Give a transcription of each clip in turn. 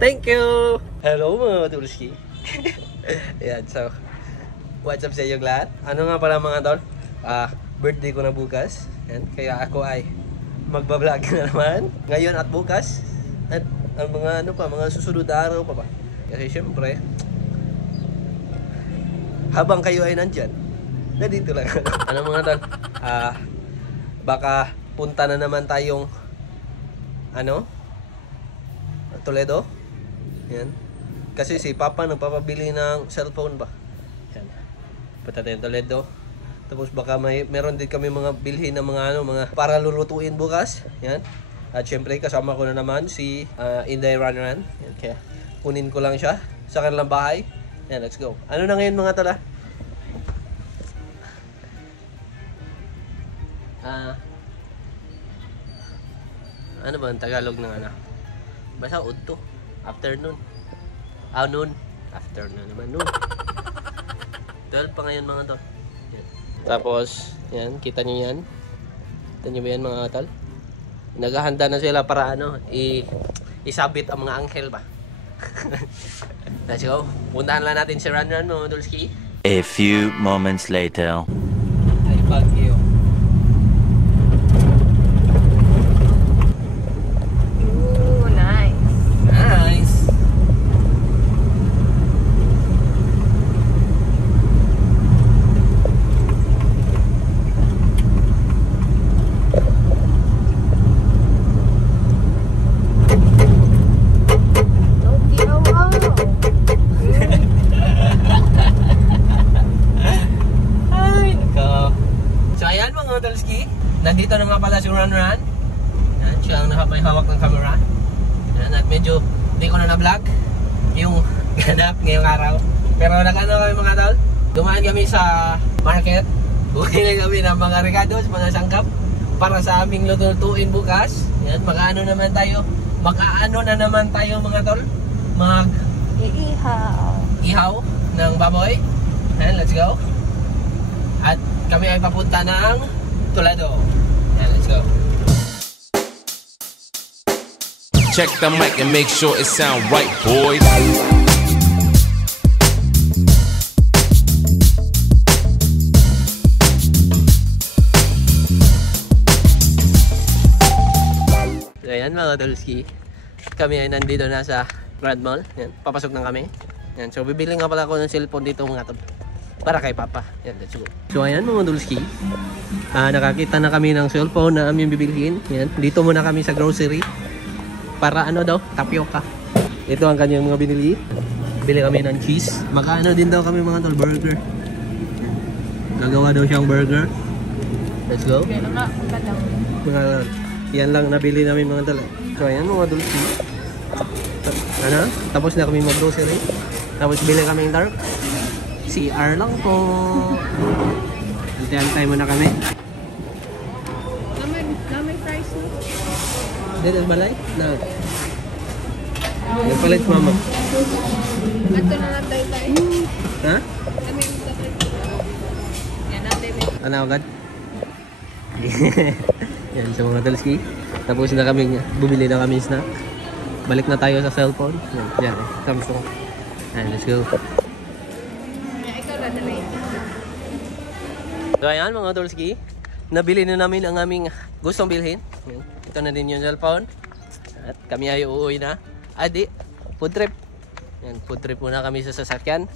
Thank you! Hello mga Tulski. Ayan, so what's up sa inyo lahat? Ano nga pala mga tol? Birthday ko na bukas. Ayan, kaya ako ay magbablog na naman ngayon at bukas. At ang mga mga susunod na araw pa ba? Kasi syempre, habang kayo ay nandyan, nandito lang. Ano mga tol? Baka punta na naman tayong Toledo. Yan. Kasi si Papa nagpapabili ng cellphone ba? Yan. Punta tayong Toledo. Tapos baka meron din kami mga bilhin ng mga para lulutuin bukas. Yan. At syempre kasama ko na naman si Inday Runrun. Yan. Kaya kunin ko lang siya sa kanilang bahay. Yan, let's go. Ano na ngayon mga tala? Ano ba ang Tagalog ng Basta udto. Afternoon. Noon. Afternoon naman noon. 12 pa ngayon mga tol. Yan. Tapos, yan, kita nyo yan. Kita nyo ba yan mga tol? Naghahanda na sila para isabit ang mga anghel ba? Let's go. Puntahan lang natin si Runrun mga Tulski. A few moments later. Ay, Baguio. Ooh, nice. Nice. Nandito na nga pala si Runrun. Yan, siya ang may hawak ng camera. Yan, at medyo hindi ko na na-vlog yung ganap ngayong araw. Pero kami mga tol. Dumaan kami sa market. Bumili kami ng mga regados, mga sangkap para sa aming lutuin bukas. Yan, mag-ano na naman tayo mga tol. Ihaw ng baboy. Yan, let's go. At kami ay papunta ng Toledo. Yeah, let's go. Check the mic and make sure it sound right, boys. So, ayan mga Tulski. Kami ay nandito na sa Grand Mall. Yan, papasok na kami. Yan, so bibili nga pala ako ng cellphone dito mga tol. Para kay Papa. Yan, let's go. So ayan mga Tulski. Nakakita na kami ng cellphone na aming bibilhin. Yan. Dito muna kami sa grocery. Para tapioca. Ito ang kanyang mga binili. Bili kami ng cheese. Makaano din daw kami mga tol, burger. Gagawa daw siyang burger. Let's go. Yan lang nabili namin mga tol. So ayan mga Tulski. Tapos na kami mag-grocery. Tapos bili kami ng dark. CR lang po. Antay-antay muna kami. Gamay price mo? Dito balay? Na. Nagpalit mama. Ato na lang tayo. Ha? Kami yung tatay. Yan natin. Ano agad? Yan sa mga Tulski. Tapos na kami, bumili na kami snack. Balik na tayo sa cellphone. Yan, Samsung. Yan, let's go. So ayan mga Tulski, nabili na namin ang aming gustong bilhin. Ito na din yung cellphone. At kami ay uuwi na. Food trip. Yan, food trip muna kami sa sasakyan.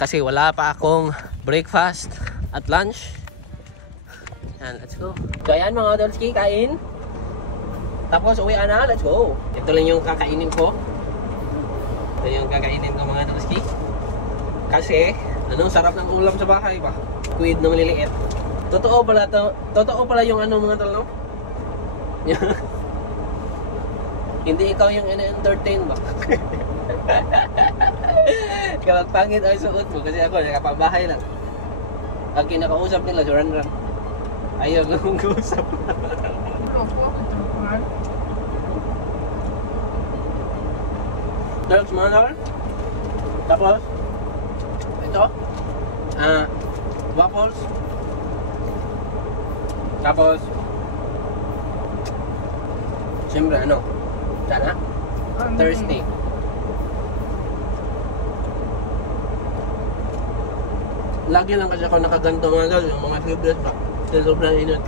Kasi wala pa akong breakfast at lunch. Yan, let's go. So ayan mga Tulski, kain. Tapos uwi na, let's go. Ito lang yung kakainin ko. Ito yung kakainin ko mga Tulski. Kasi, sarap ng ulam sa bahay ba? Squid na maliliit. Totoo pala yung mga tol, no? Hindi ikaw yung entertain ba? Kapag pangit ay suot mo, kasi ako nakapabahay lang. Ang kinakausap nila, si Runrun. Ayaw nang kausap. Dark smaller. Tapos ito waffles. Tapos siyempre sana Thursday. Lagi lang kasi ako nakaganto mga dol, yung mga fibres pa. Sa sobrang init.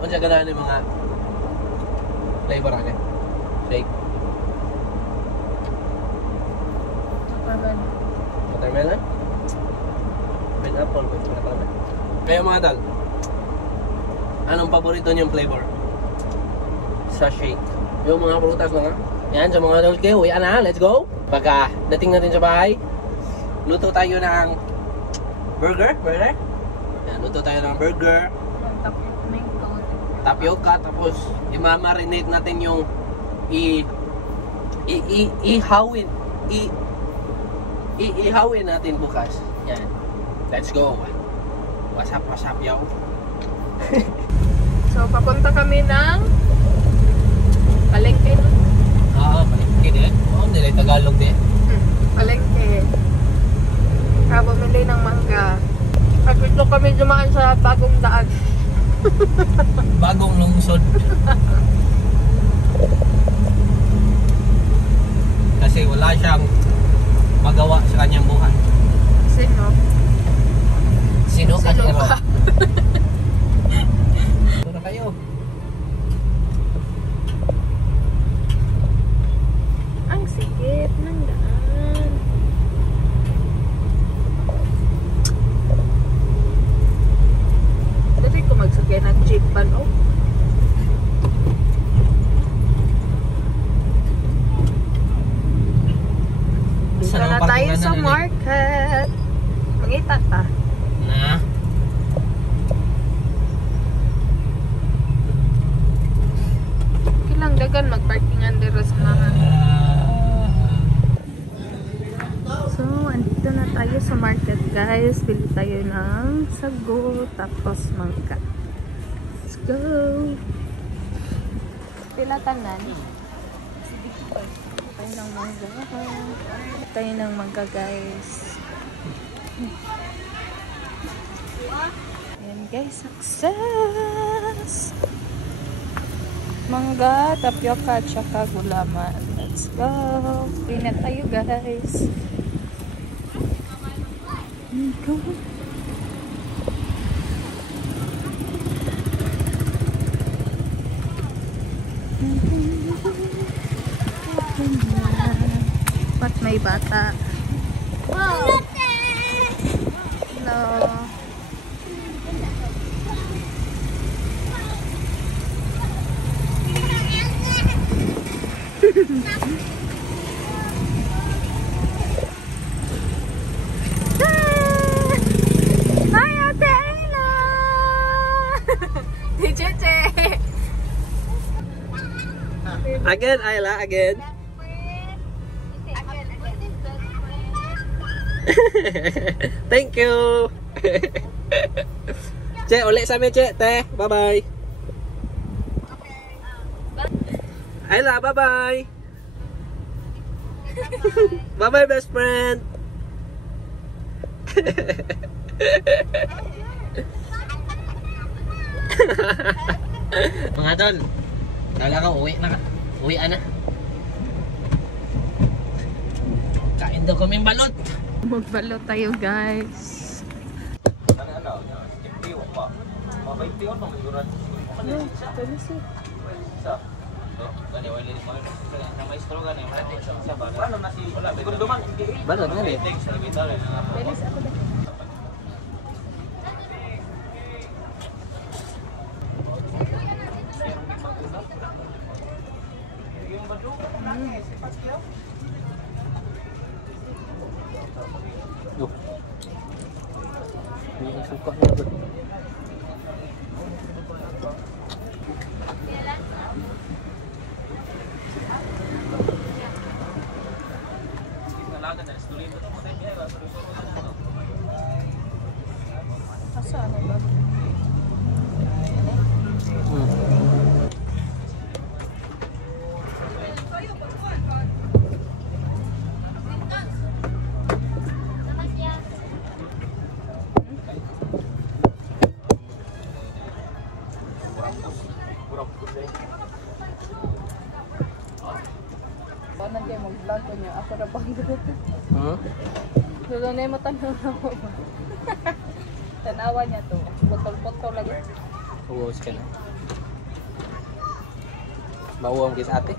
Ano siya ganahan yung mga flavor ka niya? Shake. Watermelon? Pineapple. Kaya mga dal, anong paborito niyong flavor sa shake? Yung mga prutas na nga. Yan, sa mga dal kayo, uwian na, let's go! Pagka dating natin sa bahay, luto tayo ng burger. Yan, luto tayo ng burger. Tapioca, tapos i-marinate natin yung ihawin natin bukas. Yan. Let's go. Wasap yaw. So, papunta kami ng Palengke. Palengke din. Nilay Tagalog din. Palengke. Bumili ng mangga. At gusto kami dumaan sa bagong daan. Bagong lungsod. Kasi wala siyang magawa sa kanyang buhay. Sino? Sino ka? Sino ka? Pura kayo. Ang sikip ng daan. Dali ko magsagay ng jeep ban, oh. Dito na tayo sa market. Mangita ta. Na? Kailang dagan magparkingan dito sa mga. So, andito na tayo sa market, guys. Bili tayo ng sago, tapos mangga. Let's go! Pila tanan? Tayo ng mangga. Tayo ng mangga, guys. Ayan, guys. Success! Mangga, tapioca, tsaka gulaman. Let's go! Bili na tayo, guys. Go. Ba't may bata? Wow! Hello! Hi, Ate Ayla! Di Cheche! Again, Ayla, again. Thank you. Che, ulit sa amin, Che. Te, bye-bye. Ayla, bye-bye. Bye-bye, best friend. Mga tol, kala ka uwi na ka. Uwian na. Kain daw kaming balot. Magbalot tayo, guys. Balot nga rin. Suka na ba? Asa ano ba? Hmm? Lalo na yung matanong ako ba? Tanawa niya to. Botol-botol lagi. Uwas ka na. Mauwang kis ate.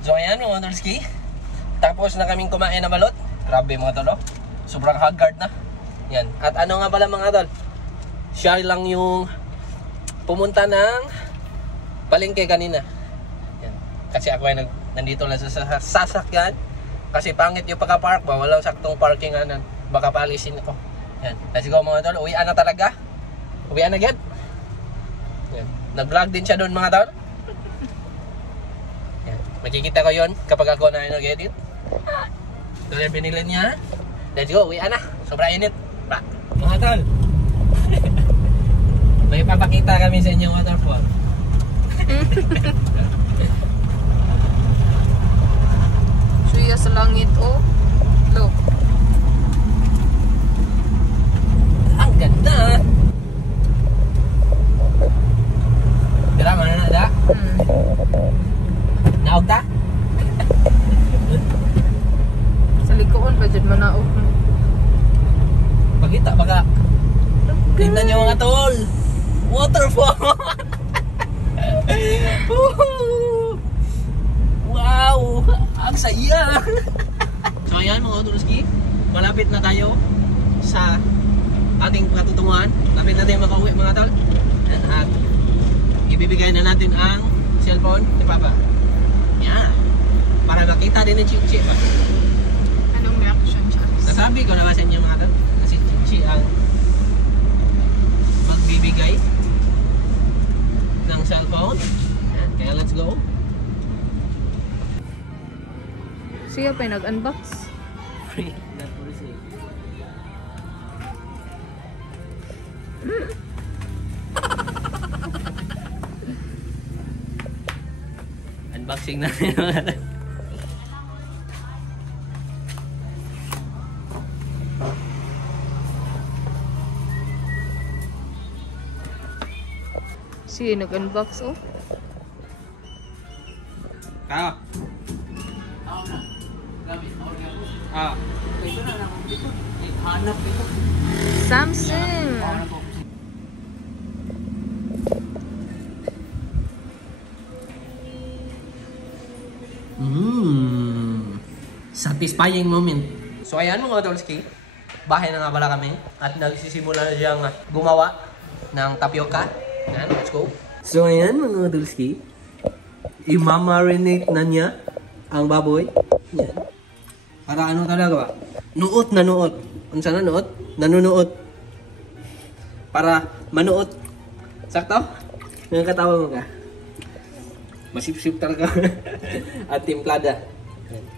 So ayan mga Dolski. Tapos na kaming kumain na balot. Grabe mga tol, oh. Sobrang haggard na. Yan. At ano nga pala mga tol? Siya lang yung pumunta ng palengke kanina. Yan. Kasi ako ay nandito lang sa sasakyan. Kasi pangit yung pagka-park ba? Walang saktong parking anan. Baka paalisin ako. Yan. Let's go mga tol. Uwian na talaga. Uwian na agad. Yan. Nag-vlog din siya doon mga tol. Yan. Makikita ko yon kapag ako na nag-edit. Ito yung binili niya. Let's go. Uwian na. Sobrang init. Ba. Mga tol. May papakita kami sa inyong waterfall. Suya sa langit, oh. Look. Ang ganda! Tira, mana na da? Naog ta? Sa likoon pa dyan manaog. Pagkita, baka. Tingnan nyo mga tol! Waterfall! Wow! Ang saya! So ayan mga Dolski, malapit na tayo sa ating patutunguhan. Lapit na tayo makauwi mga tol. At ibibigay na natin ang cellphone ni Papa. Yan. Para makita din ni Chichi. Anong reaction siya? Nasabi ko na ba sa inyo mga tol? Kasi Chichi ang magbibigay ng cellphone. Yan. Kaya let's go. Siya pa yung nag-unbox. Free. Not for sale. Unboxing natin mga tol. Siya nag-unbox, oh. Kaya. Ah. Ito na lang dito. Hanap dito. Samsung. Satisfying moment. So ayan mga Dolski, bahay na nga pala kami at nagsisimula na siyang gumawa ng tapioca. Yan, let's go. So ayan mga Dolski, i-marinate na niya ang baboy. Yan. Para ano talaga ba? Nuot na nuot. Ano sana nuot? Nanunuot. Para manuot. Sakto? Nakakatawa mo ka? Masip-sip talaga. At timplada.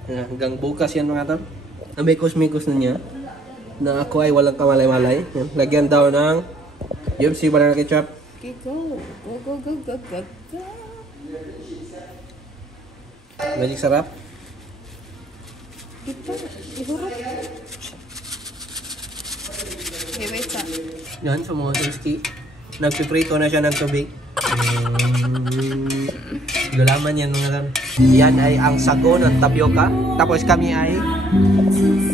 Yan. Hanggang bukas yan mga tol. Namikos-mikos na niya. Na ako ay walang kamalay-malay. Yan. Lagyan daw ng UFC banana ketchup. Okay, go. Go, go, go, go, go, go. Magic sarap. Ito, ihurot. Okay, wait sa. Yan, sa mga Dolski. Nagpiprito na siya ng tubig. Gulaman yan mga tol. Yan ay ang sago ng tapioca. Tapos kami ay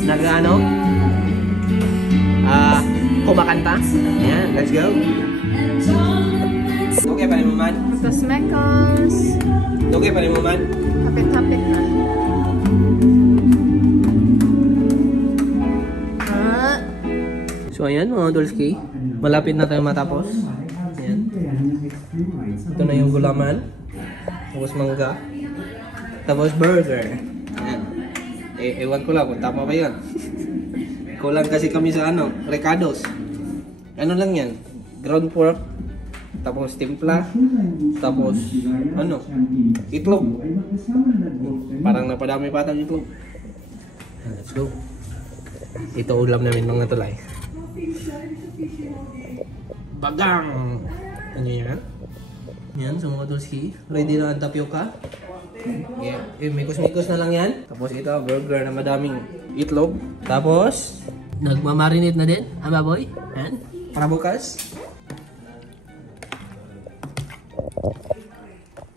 nag-ano? Kumakanta. Yan, let's go. Okay pa rin mo man? Tapos mekos. Okay pa rin mo man? Hapit-hapit na. So ayan mga Dolski, malapit na tayo matapos. Ayan. Ito na yung gulaman. Tapos mangga. Tapos burger. Ayan. Ewan ko lang kung tama ba yan. Kulang kasi kami sa ano, Ricardo's. Ano lang yan? Ground pork. Tapos timpla. Tapos ano? Itlog. Parang napadami pa tayong itlog. Let's go. Ito ulam namin mga tulay. Bagang! Ano yan? Yan, sa mga Dolski. Ready na ang tapioca. Yeah, mikos-mikos na lang yan. Tapos ito, burger na madaming itlog. Tapos, nagmamarinate na din ang baboy. Yan, para bukas.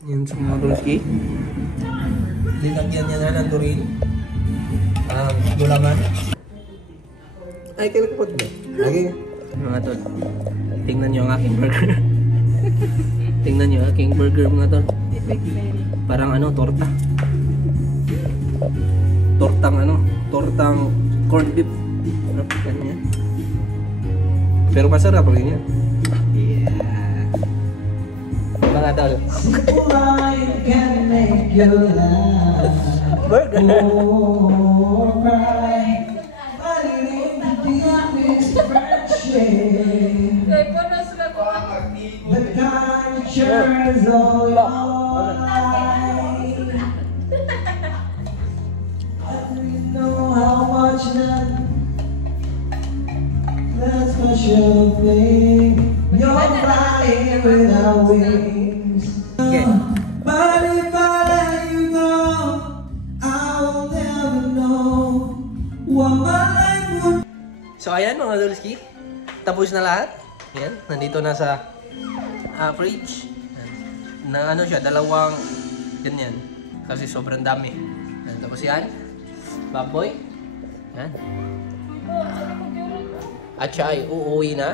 Yan sa mga dulski. Linagyan niya na ng durin. Gulaman. Ay, kalapot ba? Lagi. Mga tol, tingnan nyo ang aking burger. Tingnan nyo aking burger mga tol. Parang ano, torta. Tortang corned beef. Ganyan. Pero masarap rin yan. Yeah. Mga tol. Burger. That's my sure thing. You're flying without wings. But if I let you go, I will never know what my life would. So ayan mga dulski, tapos na lahat. Yan, nandito na sa fridge. Na ano siya, dalawang ganyan. Kasi sobrang dami. Yan, tapos yan, baboy. Yan. At siya ay uuwi na.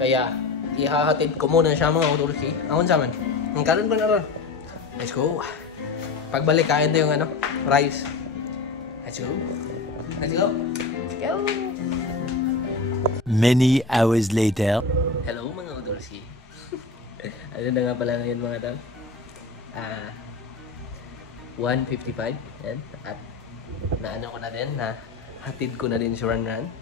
Kaya ihahatid ko muna siya mga dulski. Akon sa man. Ang karon ba na ron? Let's go. Pagbalik kain tayo yung ano, rice. Let's go. Let's go. Let's go. Many hours later. Hello mga dulski. Ano na nga pala ngayon mga tol? 1:55. Yan. At naano ko na din, na hatid ko na din si Ranran.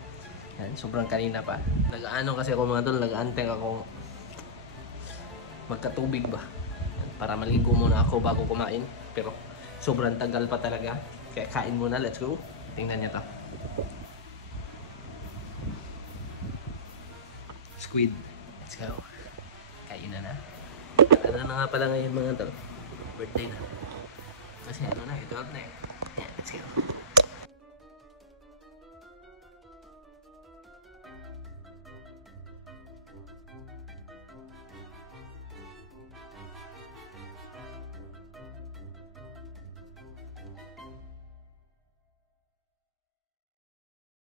Yan, sobrang kanina pa. Nag-ano kasi ako mga tol, nag-anteng ako magkatubig ba. Yan, para maligo muna ako bago kumain. Pero sobrang tagal pa talaga. Kaya kain muna, let's go. Tingnan niyo to. Squid. Let's go. Kain na na. Ano na nga pala ngayon mga tol? Birthday na. Kasi ano na, 12 na eh. Yeah, let's go.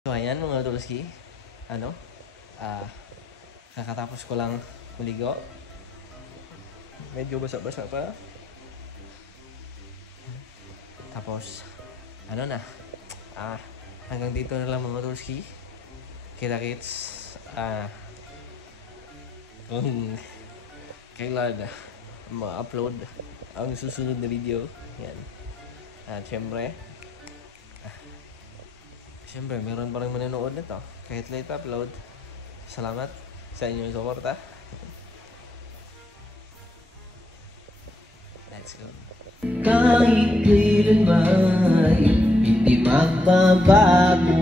So ayan mga dulski, kakatapos ko lang muligo. Medyo basa-basa pa. Tapos, hanggang dito na lang mga dulski. Kita-kits, kung kailan ma-upload ang susunod na video. Yan. At syempre, meron pa rin manonood nito. Kahit late upload. Salamat sa inyong suporta. Let's go. Kahit kailan man, hindi magbabago.